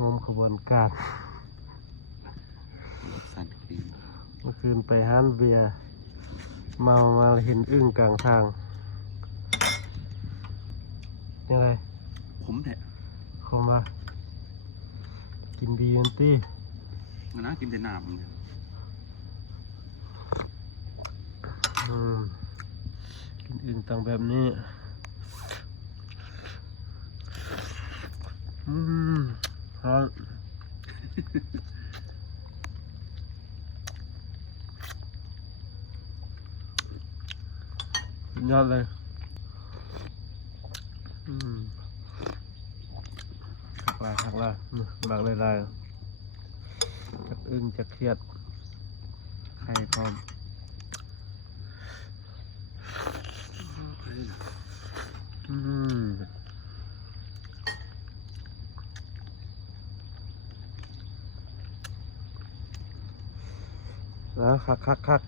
งมขบวนการสั่นปีน เมื่อคืนไปห้านเบียร์มาเห็นอึ้งกลางทางยังไง ผมแท้ เข้ามากินบีเอ็นตี้ งั้นนะกินแต่น้ำมัน กินอึ่งต่างแบบนี้ฮะยอดเลยหักลายบางลายจากอึ่งจากเครียดไข่พร้อมแล้วคัก